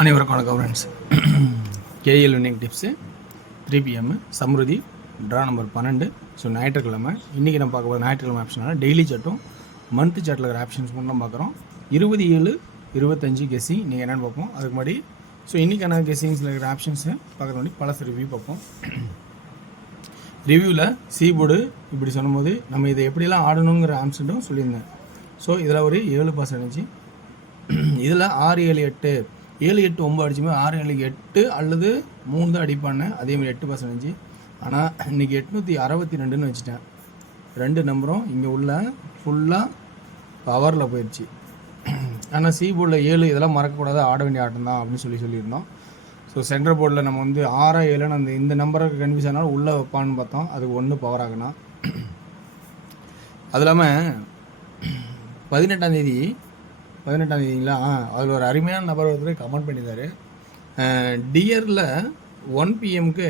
அனைவருக்கும் வணக்கம் friends. KL winning tips 3 PM Samruddhi draw number 12. So ஞாயிற்றுக்கிழமை இன்றைக்கி நம்ம பார்க்க போகிற ஞாயிற்றுக்கிழமை ஆப்ஷனால் டெய்லி சார்ட்டும் மந்த் சார்ட்டில் இருக்கிற ஆப்ஷன்ஸ் மட்டும் தான் பார்க்குறோம். 27-25 கெஸ்ஸிங் நீங்கள் என்னென்னு பார்ப்போம். அதுக்கு முன்னாடி ஸோ இன்றைக்கான கெஸ்ஸிங்ஸில் இருக்கிற ஆப்ஷன்ஸை பார்க்குற முன்னாடி பழசு ரிவ்யூ பார்ப்போம். ரிவ்யூவில் சீபோர்டு இப்படி சொல்லும்போது நம்ம இதை எப்படிலாம் ஆடணுங்கிற ஆப்ஷன்ட்டும் சொல்லியிருந்தேன். ஸோ இதில் ஒரு 7% இதில் 6, 7, 8 7, 8, 9 அடிச்சுமே 6, 7, 8 அல்லது 3 தான் அடிப்பானேன். அதேமாதிரி 8%. ஆனால் இன்றைக்கி 862ன்னு வச்சுட்டேன். 2 நம்பரும் இங்கே உள்ள ஃபுல்லாக பவரில் போயிடுச்சு. ஆனால் சி போர்டில் 7 இதெல்லாம் மறக்கக்கூடாது, ஆட வேண்டிய ஆட்டம் தான் அப்படின்னு சொல்லியிருந்தோம். ஸோ சென்டர் போர்டில் நம்ம வந்து 6, 7ன்னு இந்த நம்பருக்கு கன்ஃபியூஸ் ஆனாலும் உள்ளே வைப்பான்னு பார்த்தோம். அதுக்கு 1 பவர் ஆகுனா. அது இல்லாமல் 18ஆம் தேதிங்களா, அதில் ஒரு அருமையான நபர் ஒருத்தர் கமெண்ட் பண்ணியிருந்தார். டியரில் 1 PMக்கு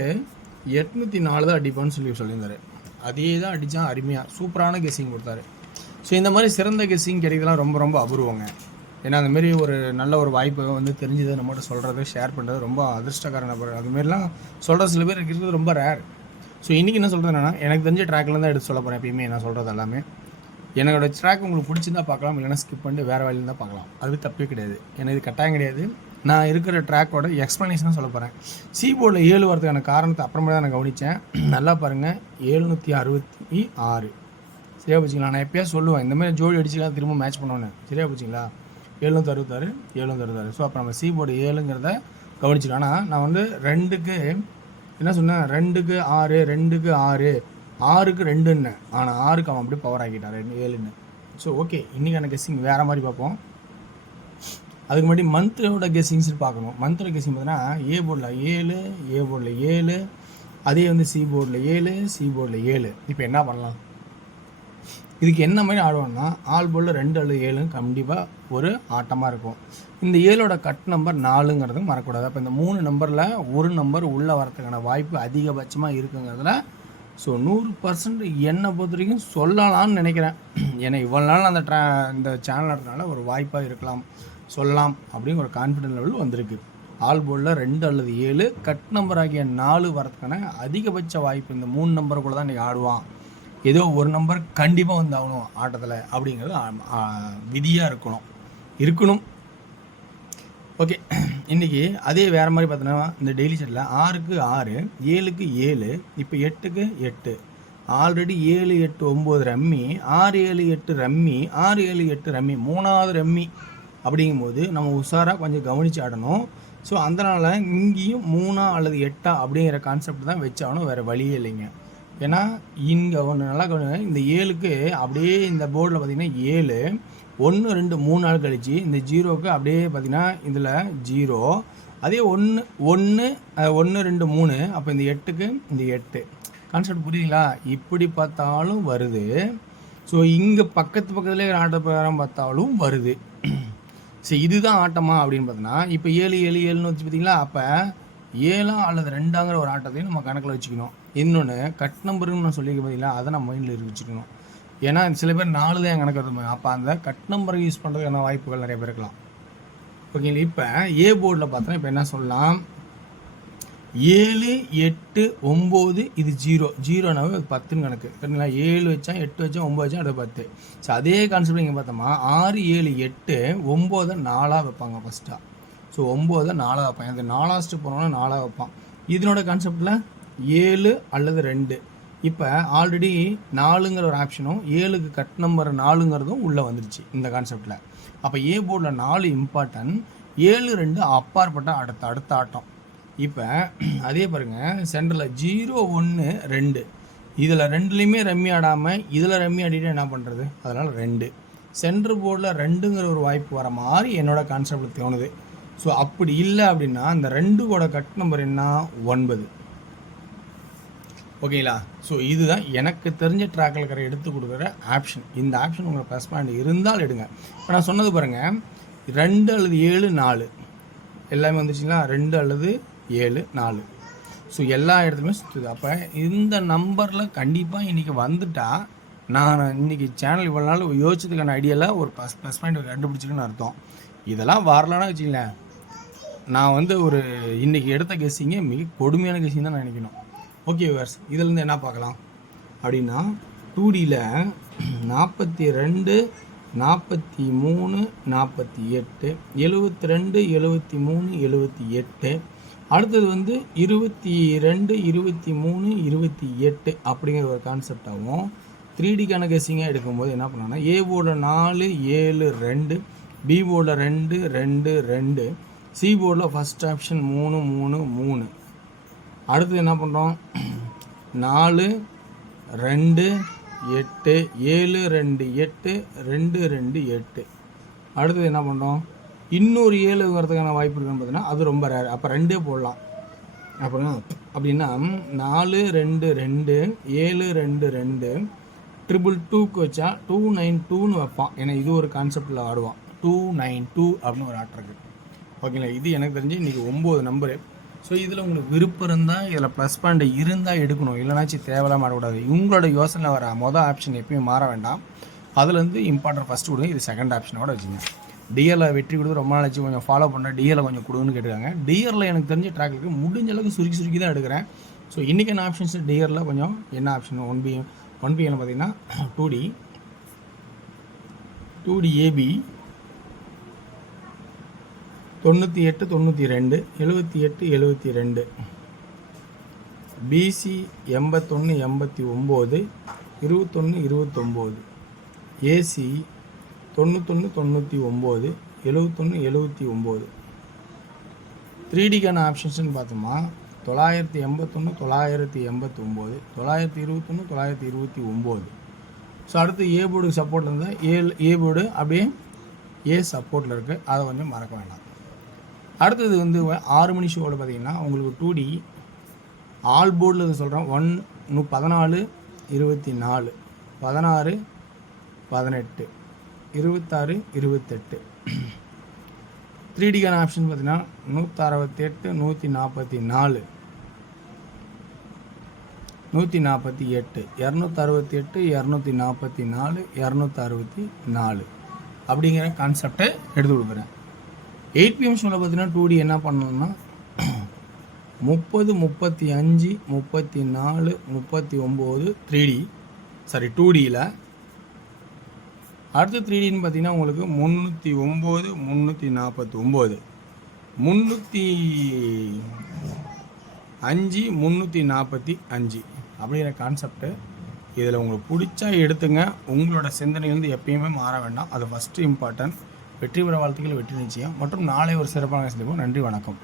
804 தான் அடிப்பான்னு சொல்லியிருந்தார். அதே தான் அடித்தான், அருமையாக சூப்பரான கெஸ்ஸிங் கொடுத்தாரு. ஸோ இந்த மாதிரி சிறந்த கெஸ்ஸிங் கிடைக்கிறதுலாம் ரொம்ப ரொம்ப அபூர்வங்க. ஏன்னா அந்தமாரி ஒரு நல்ல ஒரு வாய்ப்பை வந்து தெரிஞ்சதை நம்மகிட்ட சொல்கிறது, ஷேர் பண்ணுறது ரொம்ப அதிர்ஷ்டக்கார நபர். அதுமாரிலாம் சொல்கிற சில பேர் இருக்கிறது ரொம்ப ரேர். ஸோ இன்றைக்கி என்ன சொல்கிறது என்னென்னா, எனக்கு தெரிஞ்ச ட்ராக்கில் தான் எடுத்து சொல்ல போகிறேன். எப்பயுமே நான் சொல்கிறது எல்லாமே என்னோடய ட்ராக் உங்களுக்கு பிடிச்சிருந்தா பார்க்கலாம், இல்லைனா ஸ்கிப் பண்ணிட்டு வேறு வழியில் தான் பார்க்கலாம். அது தப்பே கிடையாது, எனக்கு இது கட்டாயம் கிடையாது. நான் இருக்கிற ட்ராக்கோட எக்ஸ்ப்ளனேஷன் தான் சொல்ல போகிறேன். சி போர்டில் 7 வரதுக்கான காரணத்தை அப்புறமே தான் நான் கவனித்தேன். நல்லா பாருங்கள், 766 சரியா போச்சுங்களா. நான் எப்போயா சொல்லுவேன் இந்தமாதிரி ஜோடி அடிச்சுக்கலாம் திரும்ப மேட்ச் பண்ணுவேன்னு. சரியா போச்சுங்களா. 766 766. ஸோ அப்போ நம்ம சி போர்டு 7ங்கிறத கவனிச்சிக்கலாம். ஆனால் நான் வந்து 2க்கு என்ன சொன்னேன், 2க்கு 6 2க்கு 6 6க்கு 2ன்னு. ஆனால் 6க்கு அவன் அப்படியே பவர் ஆக்கிட்டான் 7ன்னு. ஸோ ஓகே, இன்றைக்கான கெஸ்ஸிங் வேறு மாதிரி பார்ப்போம். அதுக்கு முன்னாடி மந்த்தோட கெஸ்ஸிங்ஸ் பார்க்கணும். மந்தோட கெஸ்ஸிங் பார்த்தீங்கன்னா ஏ போர்டில் 7 ஏ போர்டில் 7 அதே வந்து சி போர்டில் 7 சி போர்டில் 7. இப்போ என்ன பண்ணலாம், இதுக்கு என்ன மாதிரி ஆடுவோம்னா ஆல் போர்டில் 2 அல்லது 7 கண்டிப்பாக ஒரு ஆட்டமாக இருக்கும். இந்த 7ஓட கட் நம்பர் 4ங்கிறது மறக்கூடாது. அப்போ இந்த 3 நம்பரில் ஒரு நம்பர் உள்ளே வரதுக்கான வாய்ப்பு அதிகபட்சமாக இருக்குங்கிறதுல ஸோ 100% என்னை பொறுத்த வரைக்கும் சொல்லலாம்னு நினைக்கிறேன். ஏன்னா இவ்வளோ நாள் அந்த இந்த சேனல் நடத்தினால ஒரு வாய்ப்பாக இருக்கலாம், சொல்லலாம் அப்படின்னு ஒரு கான்ஃபிடென்ட் லெவல் வந்திருக்கு. ஆல் போர்டில் 2 அல்லது 7 கட் நம்பர் ஆகிய 4 வரதுக்கான அதிகபட்ச வாய்ப்பு இந்த 3 நம்பருக்குள்ளே தான் இன்றைக்கி ஆடுவான். ஏதோ ஒரு நம்பர் கண்டிப்பாக வந்து ஆகணும் ஆட்டத்தில் அப்படிங்கிறது விதியாக இருக்கணும். ஓகே, இன்றைக்கி அதே வேறு மாதிரி பார்த்தோன்னா இந்த டெய்லி செட்டில் 6க்கு 6 7க்கு 7 இப்போ 8க்கு 8 ஆல்ரெடி 7 8 9 ரம்மி 6 7 8 ரம்மி 6 7 8 ரம்மி 3வது ரம்மி. அப்படிங்கும்போது நம்ம உஷாராக கொஞ்சம் கவனித்து ஆடணும். ஸோ அதனால் இங்கேயும் 3 அல்லது 8 அப்படிங்கிற கான்செப்ட் தான் வச்சாகணும், வேறு வழியே இல்லைங்க. ஏன்னா இங்கே ஒன்று நல்லா இந்த 7க்கு அப்படியே இந்த போர்டில் பார்த்திங்கன்னா 7 1 2 3 நாள் கழிச்சு இந்த 0க்கு அப்படியே பார்த்திங்கன்னா இதில் 0 அதே 1 1 1 2 3 அப்போ இந்த 8க்கு இந்த 8 கான்செப்ட் புரியுதுங்களா. இப்படி பார்த்தாலும் வருது. ஸோ இங்கே பக்கத்துலேயே ஆட்ட பிரகாரம் பார்த்தாலும் வருது. சரி, இதுதான் ஆட்டமா அப்படின்னு பார்த்தோன்னா இப்போ 7 7 7ன்னு வச்சு பார்த்தீங்களா. அப்போ 7 அல்லது 2ங்கிற ஒரு ஆட்டத்தையும் நம்ம கணக்கில் வச்சுக்கணும். இன்னொன்று கட் நம்பருன்னு நான் சொல்லியிருக்க பார்த்தீங்களா, அதை நம்ம மைண்டில் வச்சுக்கணும். ஏன்னா சில பேர் 4 தான் என் கணக்கு வருது. அப்போ அந்த கட் நம்பரை யூஸ் பண்ணுறதுக்கான வாய்ப்புகள் நிறைய பேர் இருக்கலாம். ஓகேங்களா. இப்போ ஏ போர்டில் பார்த்தோன்னா இப்போ என்ன சொல்லலாம், 7 8 9 இது 0 அது 10ன்னு கணக்கு சரிங்களா. 7 வச்சேன் 8 வச்சேன் 9 வச்சேன் அது 10. ஸோ அதே கான்செப்ட் இங்கே பார்த்தோமா 6 7 8 9 4 வைப்பாங்க ஃபஸ்ட்டாக. ஸோ 9 4 வைப்பான். இந்த 4வது போனோன்னா 4 வைப்பான். இதனோட கான்செப்டில் 7 அல்லது 2. இப்போ ஆல்ரெடி 4ங்கிற ஒரு ஆப்ஷனும் 7க்கு கட் நம்பர் 4ங்கிறதும் உள்ளே வந்துருச்சு இந்த கான்செப்டில். அப்போ ஏ போர்டில் 4 இம்பார்ட்டன்ட், 7 2 அப்பாற்பட்ட அடுத்த ஆட்டம். இப்போ அதே பாருங்கள், சென்டரில் 0 1 2 இதில் 2லேயுமே ரம்மி ஆடாமல் இதில் ரம்மி ஆடிட்டு என்ன பண்ணுறது, அதனால் 2 சென்டர் போர்டில் 2ங்கிற ஒரு வாய்ப்பு வர மாதிரி என்னோடய கான்செப்டில் தோணுது. ஸோ அப்படி இல்லை அப்படின்னா அந்த 2ஓட கட் நம்பர் என்ன 9. ஓகேங்களா. ஸோ இதுதான் எனக்கு தெரிஞ்ச ட்ராக்கில் இருக்கிற எடுத்து கொடுக்குற ஆப்ஷன். இந்த ஆப்ஷன் உங்களை ப்ளஸ் பாயிண்ட் இருந்தால் எடுங்க. இப்போ நான் சொன்னது பாருங்கள், 2 அல்லது 7 4 எல்லாமே வந்துச்சுங்களா. 2 அல்லது 7 4 ஸோ எல்லா இடத்துலையுமே சுற்றுது. அப்போ இந்த நம்பரில் கண்டிப்பாக இன்றைக்கி வந்துட்டால் நான் இன்றைக்கி சேனல் இவ்வளோ நாள் யோசிச்சதுக்கான ஐடியாவில் ஒரு ப்ளஸ் பாயிண்ட் கண்டுபிடிச்சிருக்குன்னு அர்த்தம். இதெல்லாம் வரலன்னா வச்சுங்களேன் நான் வந்து ஒரு இன்றைக்கி எடுத்த கெஸ்ஸிங்கே மிக கொடுமையான கெஸ்ஸிங் தான் நான் நினைக்கணும். ஓகே வேர்ஸ், இதிலேருந்து என்ன பார்க்கலாம் அப்படின்னா 2Dயில் 42 43 48 72 73 78 அடுத்தது வந்து 22 23 28 அப்படிங்கிற ஒரு கான்செப்டாகவும் 3Dக்கான கெஸ்ஸிங்காக எடுக்கும்போது என்ன பண்ணாங்கன்னா ஏ போர்டில் 4 7 2 பி போர்டில் 2 2 2 சி போர்டில் ஃபஸ்ட் ஆப்ஷன் 3 3 3 அடுத்தது என்ன பண்ணுறோம் 4 2 8 7 2 8 2 2 8 அடுத்தது என்ன பண்ணுறோம் இன்னொரு 7 வரதுக்கான வாய்ப்பு இருக்குன்னு பார்த்தீங்கன்னா அது ரொம்ப ரேர். அப்போ 2 போடலாம். அப்படின்னா 4 2 2 7 2 2 222க்கு வச்சா 292ன்னு வைப்பான். ஏன்னா இது ஒரு கான்செப்டில் ஆடுவான். 292 அப்படின்னு ஒரு ஆட்டம் இருக்குது. ஓகேங்களா, இது எனக்கு தெரிஞ்சு இன்றைக்கி 9 நம்பரு. ஸோ இதில் உங்களுக்கு விருப்பம் இருந்தால் இதில் ப்ளஸ் பாயிண்ட் இருந்தால் எடுக்கணும், இல்லைனாச்சும் தேவையில்லாம மாறக்கூடாது. உங்களோட யோசனை வர மொதல் ஆப்ஷன் எப்பயும் மாற வேண்டாம். அதுலேருந்து இம்பார்ட்டன்ட் ஃபஸ்ட்டு கொடுங்க. இது செகண்ட் ஆப்ஷனோட வச்சுங்க. டிஎரில் வெற்றி கொடுத்து ரொம்ப நாளாச்சு கொஞ்சம் ஃபாலோ பண்ண டிஎரில் கொஞ்சம் கொடுங்கன்னு கேட்டுருக்காங்க. டிஎரில் எனக்கு தெரிஞ்ச ட்ராக் இருக்குது, முடிஞ்ச அளவுக்கு சுருக்கி தான் எடுக்கிறேன். ஸோ இன்றைக்கி என்ன ஆப்ஷன்ஸ் டிஎரில் கொஞ்சம் என்ன ஆப்ஷன் 1பிஎம்ல பார்த்தீங்கன்னா 2D ஏபி 98 92 78 72 பிசி 81 89 21 29 ஏசி 91 99 71 79 3Dக்கான ஆப்ஷன்ஸ்னு பார்த்தோமா 981 989 921 929. ஸோ அடுத்து ஏ போர்டுக்கு சப்போர்ட்டில் இருந்தால் ஏ போர்டு அப்படியே ஏ சப்போர்ட்டில் இருக்குது, அதை கொஞ்சம் மறக்க வேண்டாம். அடுத்தது வந்து 6 மணி ஷோவில் பார்த்தீங்கன்னா உங்களுக்கு 2D ஆல் போர்டில் இது சொல்கிறோம் 14 24 16 18 26 28. 3Dக்கான ஆப்ஷன் பார்த்தீங்கன்னா 168 144 148 268 244 264 அப்படிங்கிற கான்செப்டை எடுத்து கொடுக்குறேன். 8pm ஷோவில் பார்த்தீங்கன்னா 2D என்ன பண்ணணும்னா 30 35 34 39 2Dயில். அடுத்து 3Dன்னு பார்த்தீங்கன்னா உங்களுக்கு 309 349 305 345 அப்படிங்கிற கான்செப்ட்டு. இதில் உங்களுக்கு பிடிச்சா எடுத்துங்க. உங்களோட சிந்தனை வந்து எப்பயுமே மாற வேண்டாம், அது ஃபஸ்ட்டு இம்பார்ட்டன்ட். வெற்றி பெற வாழ்த்துக்கள், வெற்றி நிச்சயம். மற்றும் நாளை ஒரு சிறப்பான சந்திப்போம். நன்றி, வணக்கம்.